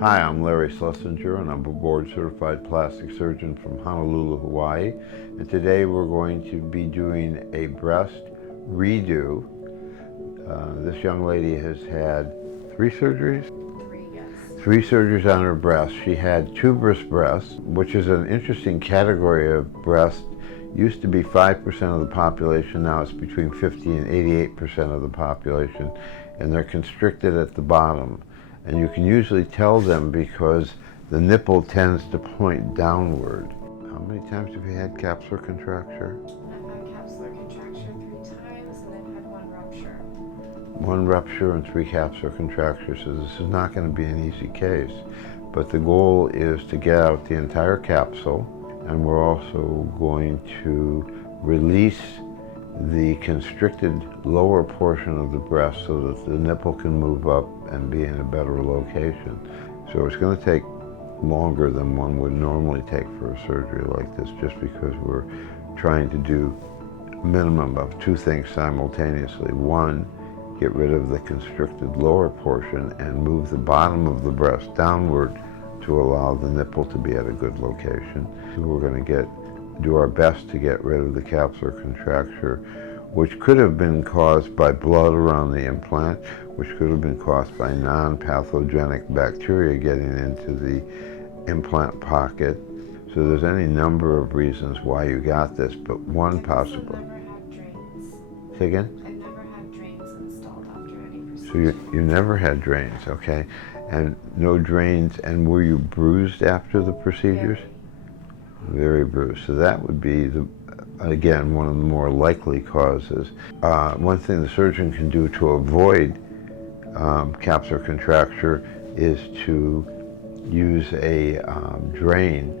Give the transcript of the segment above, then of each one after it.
Hi, I'm Larry Schlesinger and I'm a board-certified plastic surgeon from Honolulu, Hawaii. And today we're going to be doing a breast redo. This young lady has had three surgeries? Three, yes. Three surgeries on her breast. She had tuberous breast, which is an interesting category of breast. Used to be 5% of the population, now it's between 50 and 88% of the population, and they're constricted at the bottom. And you can usually tell them because the nipple tends to point downward. How many times have you had capsular contracture? I've had capsular contracture 3 times, and I've had 1 rupture. One rupture and 3 capsular contractures, so this is not going to be an easy case. But the goal is to get out the entire capsule, and we're also going to release the constricted lower portion of the breast so that the nipple can move up and be in a better location. So it's going to take longer than one would normally take for a surgery like this, just because we're trying to do a minimum of 2 things simultaneously. One, get rid of the constricted lower portion and move the bottom of the breast downward to allow the nipple to be at a good location. So we're going to do our best to get rid of the capsular contracture, which could have been caused by blood around the implant, which could have been caused by non-pathogenic bacteria getting into the implant pocket. So there's any number of reasons why you got this, but one possible. I've never had drains. Say again? I've never had drains installed after any So procedure. you never had drains, okay? And no drains, and were you bruised after the procedures? Very bruised. So that would be, again, one of the more likely causes. One thing the surgeon can do to avoid capsular contracture is to use a drain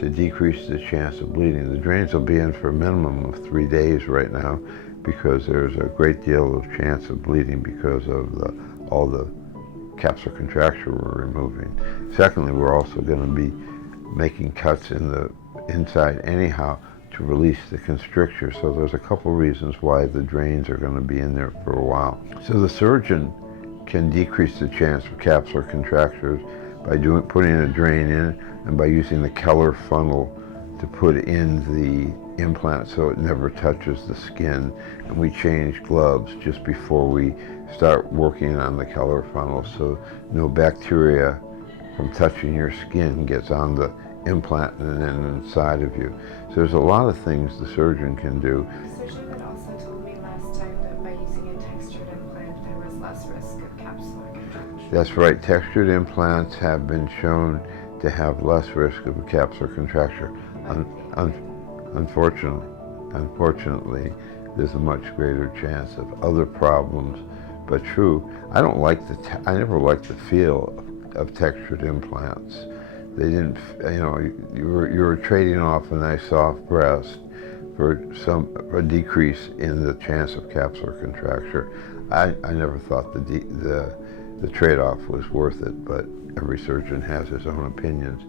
to decrease the chance of bleeding. The drains will be in for a minimum of 3 days right now because there's a great deal of chance of bleeding because of all the capsular contracture we're removing. Secondly, we're also going to be making cuts in the inside anyhow to release the constricture. So there's a couple reasons why the drains are going to be in there for a while. So the surgeon can decrease the chance of capsular contractures by putting a drain in and by using the Keller funnel to put in the implant so it never touches the skin. And we change gloves just before we start working on the Keller funnel so no bacteria from touching your skin gets on the implant and then inside of you. So there's a lot of things the surgeon can do. The surgeon had also told me last time that by using a textured implant there was less risk of capsular contracture. That's right, textured implants have been shown to have less risk of a capsular contracture. Unfortunately, there's a much greater chance of other problems, but true. I never liked the feel of textured implants. They didn't, you were trading off a nice soft breast for a decrease in the chance of capsular contracture. I never thought the trade-off was worth it, but every surgeon has his own opinions.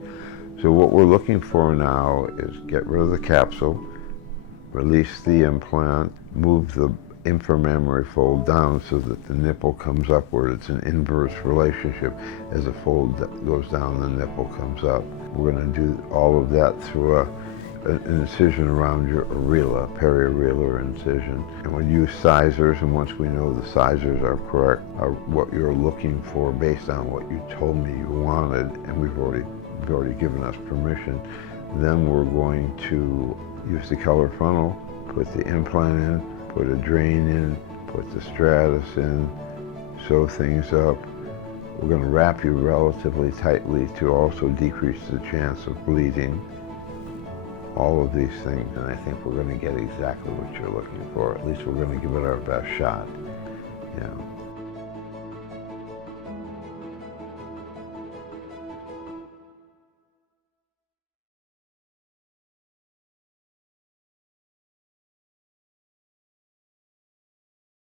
So what we're looking for now is get rid of the capsule, release the implant, move the inframammary fold down so that the nipple comes upward. It's an inverse relationship. As the fold goes down, the nipple comes up. We're going to do all of that through an incision around your areola, periareolar incision. And we'll use sizers, and once we know the sizers are correct, are what you're looking for based on what you told me you wanted, and you've already given us permission, then we're going to use the Keller funnel, put the implant in, put a drain in, put the stratus in, sew things up. We're going to wrap you relatively tightly to also decrease the chance of bleeding. All of these things, and I think we're going to get exactly what you're looking for. At least we're going to give it our best shot.